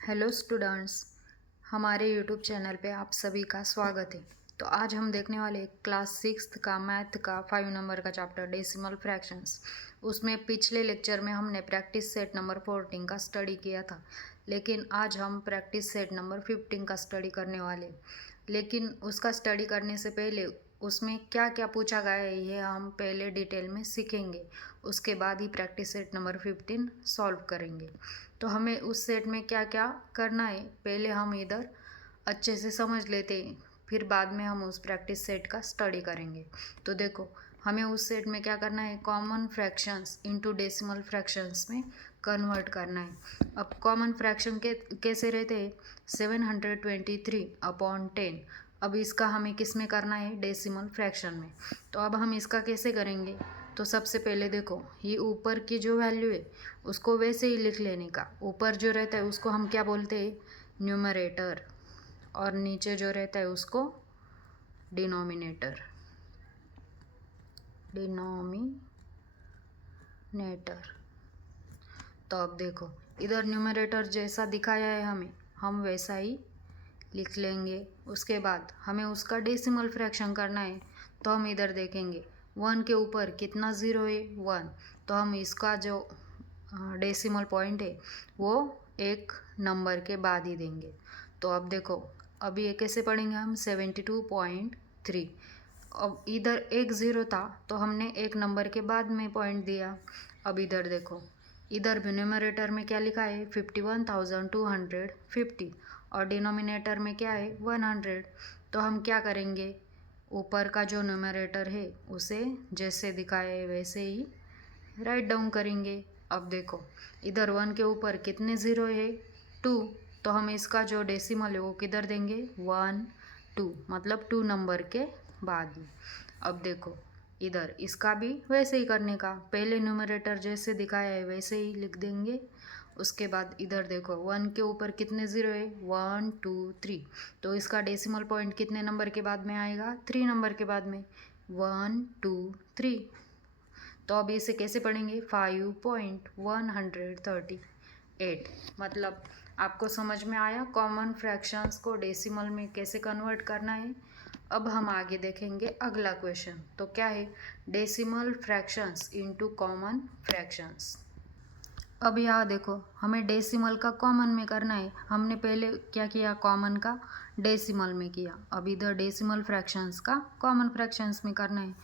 Hello students, हमारे YouTube channel पे आप सभी का स्वागत है। तो आज हम देखने वाले क्लास 6 का मैथ का 5 नंबर का चैप्टर डेसिमल फ्रैक्शंस। उसमें पिछले लेक्चर में हमने प्रैक्टिस सेट नंबर 14 का स्टडी किया था, लेकिन आज हम प्रैक्टिस सेट नंबर 15 का स्टडी करने वाले। लेकिन उसका स्टडी करने से पहले उसमें क्या क्या पूछा गया है ये हम पहले डिटेल में सीखेंगे। उसके बाद ही प्रैक्टिस सेट नंबर 15 सॉल्व करेंगे। तो हमें उस सेट में क्या क्या करना है पहले हम इधर अच्छे से समझ लेते हैं, फिर बाद में हम उस प्रैक्टिस सेट का स्टडी करेंगे। तो देखो, हमें उस सेट में क्या करना है, common fractions into decimal fractions में कन्वर्ट करना है। अब कॉमन फ्रैक्शन के कैसे रहते हैं, 723/10। अब इसका हमें किस में करना है, डेसिमल फ्रैक्शन में। तो अब हम इसका कैसे करेंगे, तो सबसे पहले देखो, ये ऊपर की जो वैल्यू है उसको वैसे ही लिख लेने का। ऊपर जो रहता है उसको हम क्या बोलते हैं, न्यूमरेटर, और नीचे जो रहता है उसको डिनोमिनेटर। तो अब देखो, इधर न्यूमरेटर जैसा दिखाया है हम वैसा ही लिख लेंगे। उसके बाद हमें उसका डेसिमल फ्रैक्शन करना है, तो हम इधर देखेंगे 1 के ऊपर कितना ज़ीरो है, 1। तो हम इसका जो डेसिमल पॉइंट है वो एक नंबर के बाद ही देंगे। तो अब देखो, अभी ये कैसे पढ़ेंगे हम, 72.3। अब इधर एक ज़ीरो था तो हमने एक नंबर के बाद में पॉइंट दिया। अब इधर देखो, इधर भी न्यूमरेटर में क्या लिखा है, 51,250, और डिनोमिनेटर में क्या है, 100। तो हम क्या करेंगे, ऊपर का जो न्यूमरेटर है उसे जैसे दिखाया है वैसे ही राइट डाउन करेंगे। अब देखो, इधर 1 के ऊपर कितने ज़ीरो है, 2। तो हम इसका जो डेसिमल है वो किधर देंगे, 1 2, मतलब 2 नंबर के बाद में। अब देखो, इधर इसका भी वैसे ही करने का, पहले न्यूमरेटर जैसे दिखाया है वैसे ही लिख देंगे। उसके बाद इधर देखो, 1 के ऊपर कितने ज़ीरो है, 1 2 3। तो इसका डेसिमल पॉइंट कितने नंबर के बाद में आएगा, 3 नंबर के बाद में, 1 2 3। तो अब इसे कैसे पढ़ेंगे, 5.138। मतलब आपको समझ में आया कॉमन फ्रैक्शंस को डेसिमल में कैसे कन्वर्ट करना है। अब हम आगे देखेंगे अगला क्वेश्चन। तो क्या है, decimal fractions into common fractions. अब यहाँ देखो, हमें डेसिमल का कॉमन में करना है। हमने पहले क्या किया, कॉमन का डेसिमल में किया। अब इधर डेसिमल फ्रैक्शंस का कॉमन फ्रैक्शंस में करना है।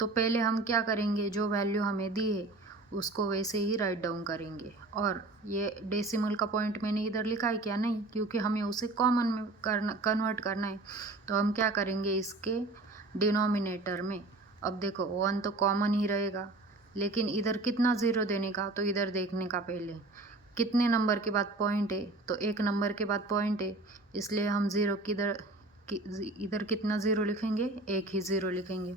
तो पहले हम क्या करेंगे, जो वैल्यू हमें दी है उसको वैसे ही राइट डाउन करेंगे। और ये डेसिमल का पॉइंट मैंने इधर लिखा है क्या, नहीं, क्योंकि हमें उसे कॉमन में कन्वर्ट करना है। तो हम क्या करेंगे, इसके डिनोमिनेटर में, अब देखो 1 तो कॉमन ही रहेगा, लेकिन इधर कितना ज़ीरो देने का, तो इधर देखने का पहले कितने नंबर के बाद पॉइंट है, तो एक नंबर के बाद पॉइंट है, इसलिए हम ज़ीरो किधर इधर कितना ज़ीरो लिखेंगे, एक ही ज़ीरो लिखेंगे।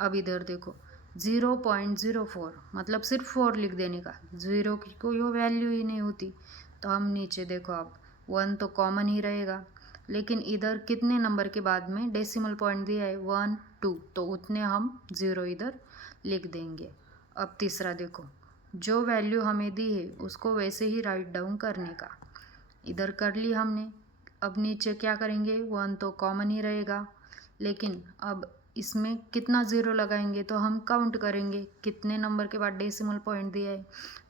अब इधर देखो 0.04, मतलब सिर्फ 4 लिख देने का, ज़ीरो की कोई वैल्यू ही नहीं होती। तो हम नीचे देखो, अब 1 तो कॉमन ही रहेगा, लेकिन इधर कितने नंबर के बाद में डेसिमल पॉइंट दिया है, 1 2, तो उतने हम ज़ीरो इधर लिख देंगे। अब तीसरा देखो, जो वैल्यू हमें दी है उसको वैसे ही राइट डाउन करने का, इधर कर ली हमने। अब नीचे क्या करेंगे, 1 तो कॉमन ही रहेगा, लेकिन अब इसमें कितना ज़ीरो लगाएंगे, तो हम काउंट करेंगे कितने नंबर के बाद डेसिमल पॉइंट दिया है,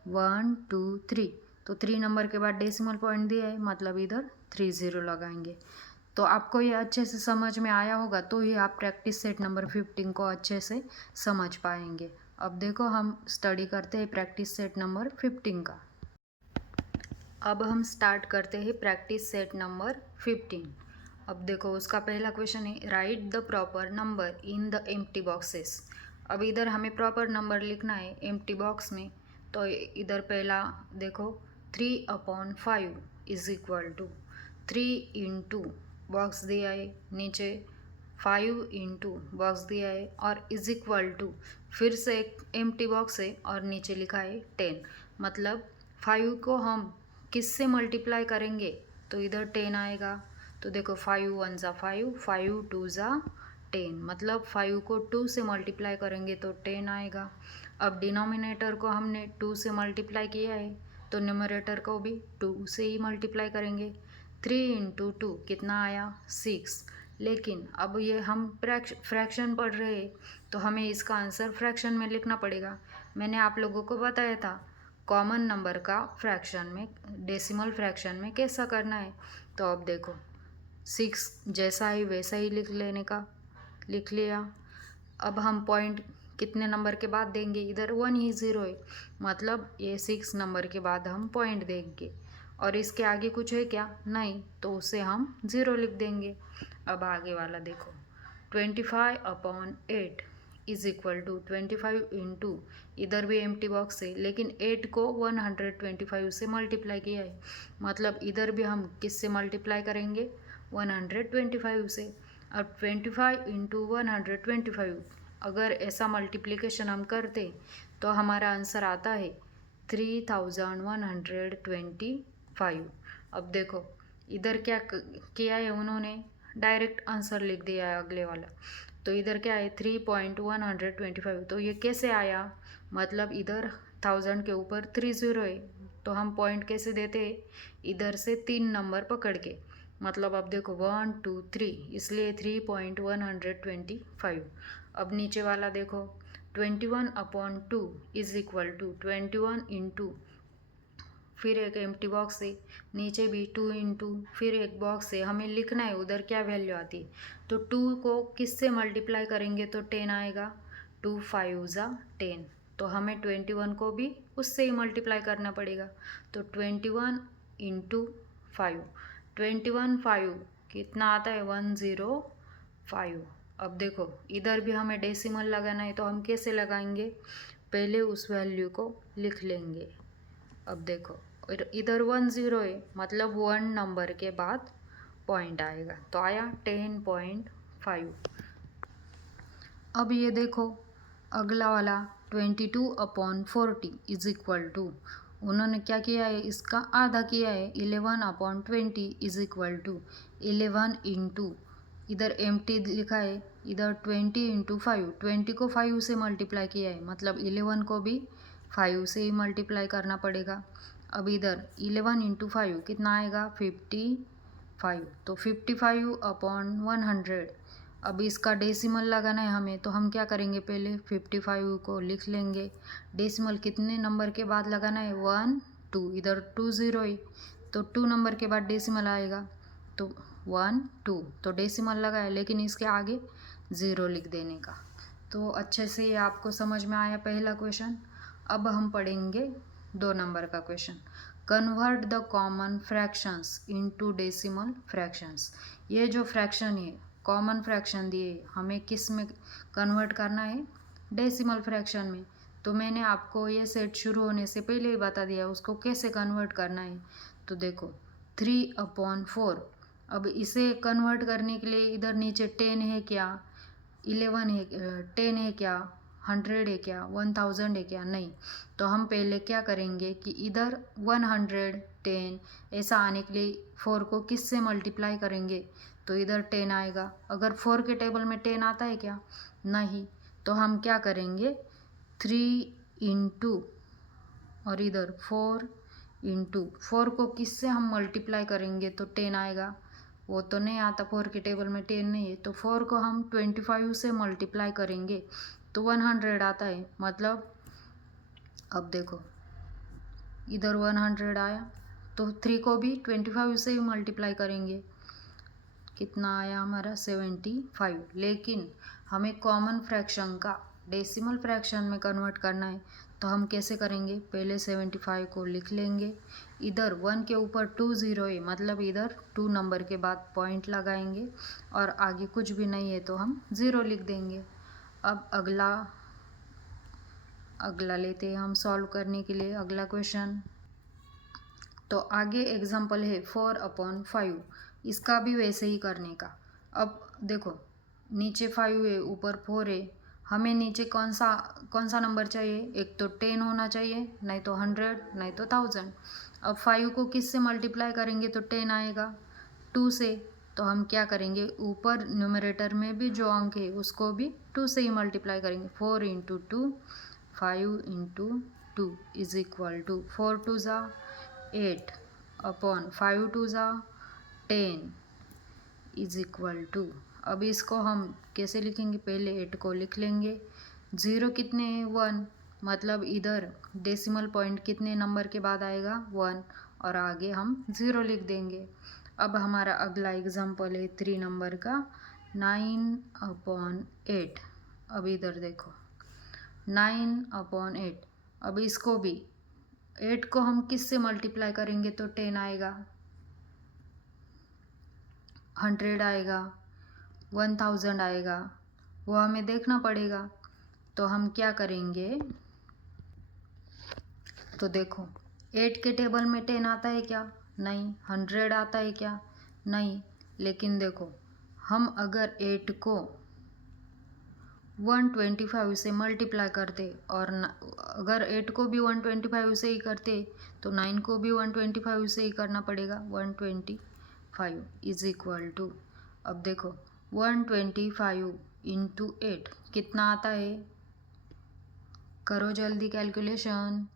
1 2 3। तो 3 नंबर के बाद डेसिमल पॉइंट दिया है, मतलब इधर 3 ज़ीरो लगाएंगे। तो आपको ये अच्छे से समझ में आया होगा, तो ही आप प्रैक्टिस सेट नंबर 15 को अच्छे से समझ पाएंगे। अब देखो, हम स्टडी करते हैं प्रैक्टिस सेट नंबर 15 का। अब हम स्टार्ट करते हैं प्रैक्टिस सेट नंबर 15। अब देखो, उसका पहला क्वेश्चन है, right the proper number in the empty boxes. अब इधर हमें प्रॉपर नंबर लिखना है एम्प्टी बॉक्स में। तो इधर पहला देखो, 3/5 is equal to 3 into box दिया है, नीचे 5 इंटू बॉक्स दिया है, और इज इक्वल टू फिर से एक एम्प्टी बॉक्स है और नीचे लिखा है 10। मतलब 5 को हम किससे मल्टीप्लाई करेंगे, तो इधर 10 आएगा। तो देखो, 5 1 ज़ा 5, 5 2 ज़ा 10, मतलब 5 को 2 से मल्टीप्लाई करेंगे तो 10 आएगा। अब डिनोमिनेटर को हमने 2 से मल्टीप्लाई किया है, तो न्यूमरेटर को भी 2 से ही मल्टीप्लाई करेंगे। 3 इंटू 2 कितना आया 6। लेकिन अब ये हम फ्रैक्शन पढ़ रहे हैं तो हमें इसका आंसर फ्रैक्शन में लिखना पड़ेगा। मैंने आप लोगों को बताया था कॉमन नंबर का फ्रैक्शन में, डेसिमल फ्रैक्शन में कैसा करना है। तो अब देखो 6 जैसा ही वैसा ही लिख लिया। अब हम पॉइंट कितने नंबर के बाद देंगे, इधर 1 ही 0 है, मतलब ये 6 नंबर के बाद हम पॉइंट देंगे। और इसके आगे कुछ है क्या, नहीं, तो उसे हम 0 लिख देंगे। अब आगे वाला देखो 25/8 इज इक्वल टू 25 इंटू, इधर भी एम्प्टी बॉक्स है लेकिन 8 को 125 से मल्टीप्लाई किया है, मतलब इधर भी हम किससे मल्टीप्लाई करेंगे 125 से। अब 25 इंटू 125, अगर ऐसा मल्टीप्लिकेशन हम करते तो हमारा आंसर आता है 3125। अब देखो इधर क्या किया है उन्होंने, डायरेक्ट आंसर लिख दिया है अगले वाला। तो इधर क्या है 3.125, तो ये कैसे आया, मतलब इधर 1000 के ऊपर 30 है, तो हम पॉइंट कैसे देते हैं, इधर से 3 नंबर पकड़ के, मतलब अब देखो 1 2 3, इसलिए 3.125। अब नीचे वाला देखो 21/2 इज इक्वल टू 21 इंटू, फिर एक एम्प्टी बॉक्स है, नीचे भी 2 इंटू फिर एक बॉक्स है, हमें लिखना है उधर क्या वैल्यू आती है। तो 2 को किससे मल्टीप्लाई करेंगे तो 10 आएगा, 2 5 ज़ा 10, तो हमें 21 को भी उससे ही मल्टीप्लाई करना पड़ेगा। तो 21 इंटू 5, 21/5 कितना आता है 105। अब देखो इधर भी हमें डेसिमल लगाना है, तो हम कैसे लगाएंगे, पहले उस वैल्यू को लिख लेंगे। अब देखो इधर 10 है, मतलब 1 नंबर के बाद पॉइंट आएगा, तो आया 10.5। अब ये देखो अगला वाला 22/40 इज इक्वल टू, उन्होंने क्या किया है, इसका आधा किया है, 11/20 इज इक्वल टू 11 इंटू, इधर एम्प्टी लिखा है, इधर 20 इंटू 5, 20 को 5 से मल्टीप्लाई किया है, मतलब 11 को भी 5 से ही मल्टीप्लाई करना पड़ेगा। अब इधर 11 इंटू 5 कितना आएगा 55, तो 55/100। अब इसका डेसिमल लगाना है हमें, तो हम क्या करेंगे, पहले 55 को लिख लेंगे। डेसिमल कितने नंबर के बाद लगाना है 1 2, इधर 2 0 है, तो 2 नंबर के बाद डेसिमल आएगा, तो 1 2, तो डेसिमल लगाए, लेकिन इसके आगे 0 लिख देने का। तो अच्छे से ये आपको समझ में आया पहला क्वेश्चन। अब हम पढ़ेंगे 2 नंबर का question, convert the common fractions into decimal fractions. ये जो फ्रैक्शन है कॉमन फ्रैक्शन दिए, हमें किस में कन्वर्ट करना है, डेसिमल फ्रैक्शन में। तो मैंने आपको ये सेट शुरू होने से पहले ही बता दिया उसको कैसे कन्वर्ट करना है। तो देखो 3/4, अब इसे कन्वर्ट करने के लिए इधर नीचे 10 है क्या, 11 है, 10 है क्या, 100 है क्या, 1000 है क्या, नहीं। तो हम पहले क्या करेंगे कि इधर 110 ऐसा आने के लिए 4 को किस से मल्टीप्लाई करेंगे, तो इधर 10 आएगा। अगर 4 के टेबल में 10 आता है क्या, नहीं, तो हम क्या करेंगे 3 इंटू, और इधर 4 इंटू, 4 को किस से हम मल्टीप्लाई करेंगे तो 10 आएगा, वो तो नहीं आता, 4 के टेबल में 10 नहीं है, तो 4 को हम 25 से मल्टीप्लाई करेंगे तो 100 आता है, मतलब अब देखो इधर 100 आया, तो 3 को भी 25 से ही मल्टीप्लाई करेंगे, कितना आया हमारा 75। लेकिन हमें कॉमन फ्रैक्शन का डेसिमल फ्रैक्शन में कन्वर्ट करना है, तो हम कैसे करेंगे, पहले 75 को लिख लेंगे, इधर 1 के ऊपर 2 0 है, मतलब इधर 2 नंबर के बाद पॉइंट लगाएंगे, और आगे कुछ भी नहीं है तो हम 0 लिख देंगे। अब अगला लेते हैं हम सॉल्व करने के लिए अगला क्वेश्चन। तो आगे एग्जाम्पल है 4/5, इसका भी वैसे ही करने का। अब देखो नीचे 5 है, ऊपर 4 है, हमें नीचे कौन सा नंबर चाहिए, एक तो 10 होना चाहिए, नहीं तो 100, नहीं तो 1000। अब 5 को किस से मल्टीप्लाई करेंगे तो 10 आएगा, 2 से, तो हम क्या करेंगे, ऊपर न्यूमरेटर में भी जो अंक है उसको भी 2 से ही मल्टीप्लाई करेंगे, 4 into 2, 5 into 2 is equal to 4 2 ज़ा 8 अपॉन 5 टू ज़ा 10 इज इक्वल टू, अब इसको हम कैसे लिखेंगे, पहले 8 को लिख लेंगे, 0 कितने हैं 1, मतलब इधर डेसिमल पॉइंट कितने नंबर के बाद आएगा 1, और आगे हम 0 लिख देंगे। अब हमारा अगला एग्जाम्पल है 3 नंबर का 9 अपॉन 8। अब इधर देखो 9 अपॉन 8, अब इसको भी 8 को हम किस से मल्टीप्लाई करेंगे तो 10 आएगा, 100 आएगा, 1000 आएगा, वो हमें देखना पड़ेगा। तो हम क्या करेंगे, तो देखो 8 के टेबल में 10 आता है क्या, नहीं। 100 आता है क्या, नहीं। लेकिन देखो हम अगर 8 को 125 से मल्टीप्लाई करते और अगर 8 को भी 125 से ही करते तो 9 को भी 125 से ही करना पड़ेगा। 125 इज इक्वल टू, अब देखो 125 इंटू 8 कितना आता है, करो जल्दी कैलकुलेशन।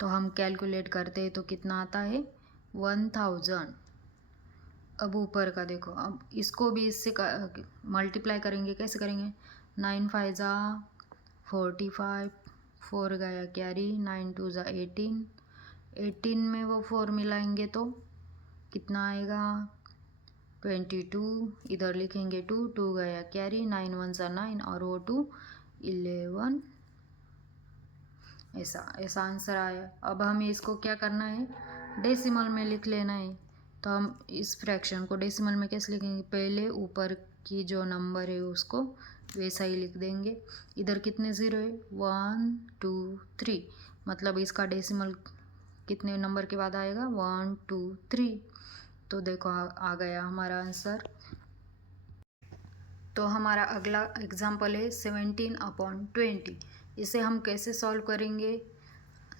तो हम कैलकुलेट करते हैं तो कितना आता है 1000। अब ऊपर का देखो, अब इसको भी इससे मल्टीप्लाई करेंगे, कैसे करेंगे, 9 5 ज़ा 45, 4 गया कैरी, 9 2 ज़ा 18, 18 में वो 4 मिलाएंगे तो कितना आएगा 22, इधर लिखेंगे 2, 2 गया कैरी, 9 1 ज़ा 9 और वो 2 11, ऐसा आंसर आया। अब हमें इसको क्या करना है, डेसिमल में लिख लेना है। तो हम इस फ्रैक्शन को डेसिमल में कैसे लिखेंगे, पहले ऊपर की जो नंबर है उसको वैसा ही लिख देंगे। इधर कितने ज़ीरो है 1 2 3, मतलब इसका डेसिमल कितने नंबर के बाद आएगा 1 2 3। तो देखो आ गया हमारा आंसर। तो हमारा अगला एग्जाम्पल है 17 अपॉन 20। इसे हम कैसे सॉल्व करेंगे,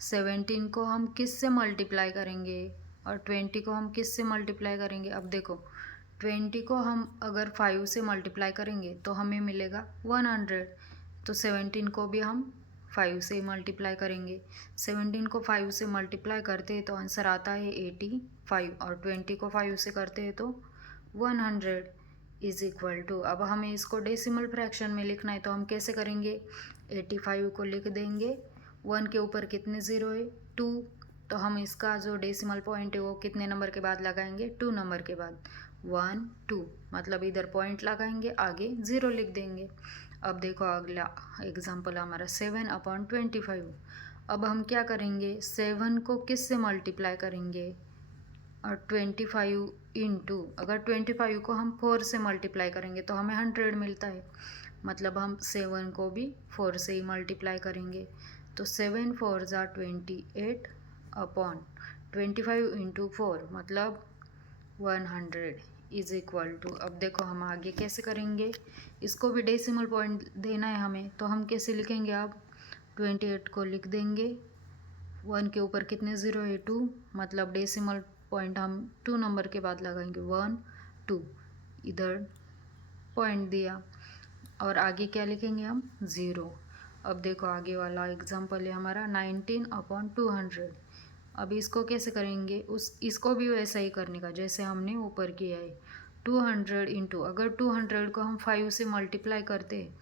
17 को हम किस से मल्टीप्लाई करेंगे और 20 को हम किस से मल्टीप्लाई करेंगे। अब देखो 20 को हम अगर 5 से मल्टीप्लाई करेंगे तो हमें मिलेगा 100, तो 17 को भी हम 5 से मल्टीप्लाई करेंगे। 17 को 5 से मल्टीप्लाई करते हैं तो आंसर आता है 85, और 20 को 5 से करते हैं तो 100 इज इक्वल टू, अब हमें इसको डेसिमल फ्रैक्शन में लिखना है तो हम कैसे करेंगे, 85 को लिख देंगे, 1 के ऊपर कितने ज़ीरो है 2, तो हम इसका जो डेसिमल पॉइंट है वो कितने नंबर के बाद लगाएंगे 2 नंबर के बाद, 1 2, मतलब इधर पॉइंट लगाएंगे, आगे 0 लिख देंगे। अब देखो अगला एग्जाम्पल हमारा 7 अपॉन 25। अब हम क्या करेंगे, 7 को किस से मल्टीप्लाई करेंगे और 25 इंटू, अगर 25 को हम 4 से मल्टीप्लाई करेंगे तो हमें 100 मिलता है, मतलब हम 7 को भी 4 से ही मल्टीप्लाई करेंगे। तो 7 4 ज़ा 28 अपॉन 25 इंटू 4 मतलब 100 इज इक्वल टू, अब देखो हम आगे कैसे करेंगे, इसको भी डेसिमल पॉइंट देना है हमें, तो हम कैसे लिखेंगे, अब 28 को लिख देंगे, 1 के ऊपर कितने ज़ीरो है 2, मतलब डेसिमल पॉइंट हम 2 नंबर के बाद लगाएंगे, 1 2, इधर पॉइंट दिया और आगे क्या लिखेंगे हम 0। अब देखो आगे वाला एग्जाम्पल है हमारा 19 अपॉन 200। अब इसको कैसे करेंगे, इसको भी वैसा ही करने का जैसे हमने ऊपर किया है, 200 इंटू, अगर 200 को हम 5 से मल्टीप्लाई करते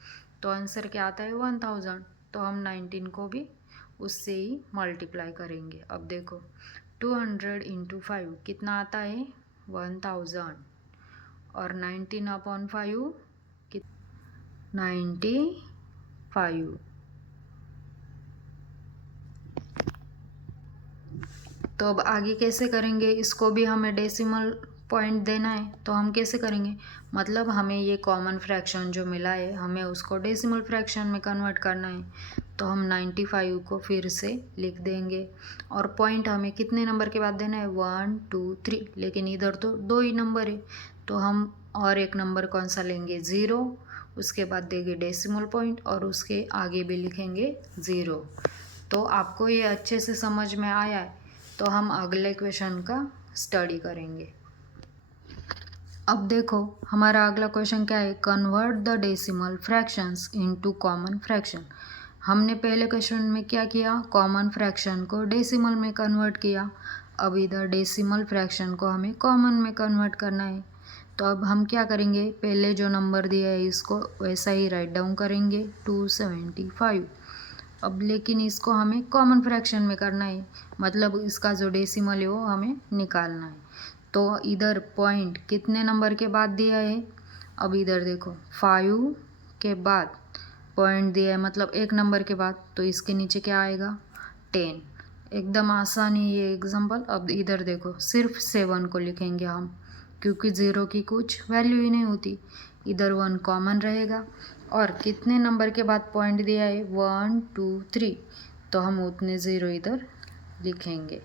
तो आंसर क्या आता है 1000, तो हम 19 को भी उससे ही मल्टीप्लाई करेंगे। अब देखो 200 इंटू 5 कितना आता है 1000, और 19 अपॉन 5 95। तो अब आगे कैसे करेंगे, इसको भी हमें डेसिमल पॉइंट देना है, तो हम कैसे करेंगे, मतलब हमें ये कॉमन फ्रैक्शन जो मिला है हमें उसको डेसिमल फ्रैक्शन में कन्वर्ट करना है, तो हम 95 को फिर से लिख देंगे, और पॉइंट हमें कितने नंबर के बाद देना है 1 2 3, लेकिन इधर तो 2 ही नंबर है, तो हम और एक नंबर कौन सा लेंगे 0, उसके बाद देंगे डेसिमल पॉइंट और उसके आगे भी लिखेंगे 0। तो आपको ये अच्छे से समझ में आया है, तो हम अगले क्वेश्चन का स्टडी करेंगे। अब देखो हमारा अगला क्वेश्चन क्या है, convert the decimal fractions into common fraction. हमने पहले क्वेश्चन में क्या किया, कॉमन फ्रैक्शन को डेसिमल में कन्वर्ट किया। अब इधर डेसिमल फ्रैक्शन को हमें कॉमन में कन्वर्ट करना है। तो अब हम क्या करेंगे, पहले जो नंबर दिया है इसको वैसा ही राइट डाउन करेंगे 275। अब लेकिन इसको हमें कॉमन फ्रैक्शन में करना है, मतलब इसका जो डेसिमल है वो हमें निकालना है। तो इधर पॉइंट कितने नंबर के बाद दिया है, अब इधर देखो 5 के बाद पॉइंट दिया है, मतलब एक नंबर के बाद, तो इसके नीचे क्या आएगा 10। एकदम आसान है ये एग्जांपल। अब इधर देखो सिर्फ 7 को लिखेंगे हम, क्योंकि 0 की कुछ वैल्यू ही नहीं होती। इधर 1 कॉमन रहेगा और कितने नंबर के बाद पॉइंट दिया है 1 2 3, तो हम उतने 0 इधर लिखेंगे।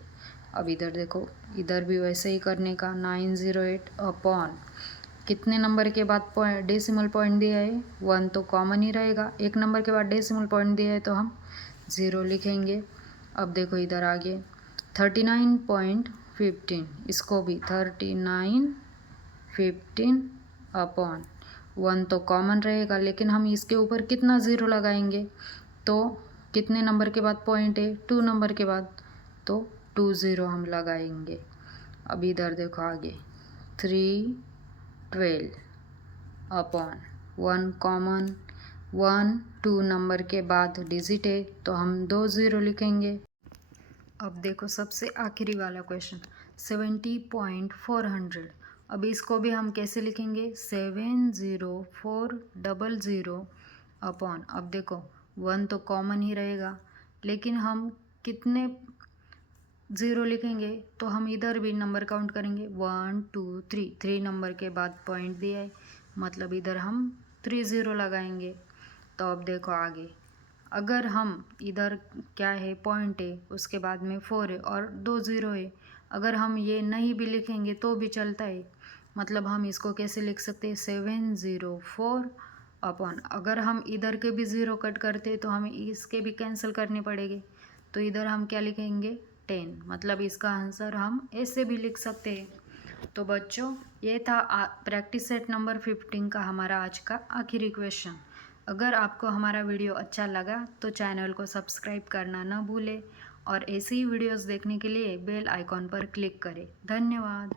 अब इधर देखो इधर भी वैसे ही करने का 908 अपॉन कितने नंबर के बाद डेसिमल पॉइंट दिया है 1, तो कॉमन ही रहेगा। एक नंबर के बाद डेसिमल पॉइंट दिया है तो हम 0 लिखेंगे। अब देखो इधर आगे 39.15, इसको भी 3915 अपॉन 1 तो कॉमन रहेगा, लेकिन हम इसके ऊपर कितना 0 लगाएंगे, तो कितने नंबर के बाद पॉइंट है 2 नंबर के बाद, तो 20 हम लगाएंगे। अब इधर देखो आगे 312 अपॉन 1 कॉमन, 1 2 नंबर के बाद डिजिट है तो हम 2 0 लिखेंगे। अब देखो सबसे आखिरी वाला क्वेश्चन 70.400। अब इसको भी हम कैसे लिखेंगे 70400 अपॉन, अब देखो 1 तो कॉमन ही रहेगा, लेकिन हम कितने 0 लिखेंगे, तो हम इधर भी नंबर काउंट करेंगे 1 2 3, 3 नंबर के बाद पॉइंट दिया है, मतलब इधर हम 3 0 लगाएंगे। तो अब देखो आगे, अगर हम इधर क्या है पॉइंट है, उसके बाद में 4 है और 2 0 है, अगर हम ये नहीं भी लिखेंगे तो भी चलता है। मतलब हम इसको कैसे लिख सकते हैं 704 अपॉन, अगर हम इधर के भी 0 कट करते तो हमें इसके भी कैंसिल करने पड़ेंगे, तो इधर हम क्या लिखेंगे 10, मतलब इसका आंसर हम ऐसे भी लिख सकते हैं। तो बच्चों ये था प्रैक्टिस सेट नंबर 15 का हमारा आज का आखिरी क्वेश्चन। अगर आपको हमारा वीडियो अच्छा लगा तो चैनल को सब्सक्राइब करना न भूलें और ऐसी ही वीडियोस देखने के लिए बेल आइकॉन पर क्लिक करें। धन्यवाद।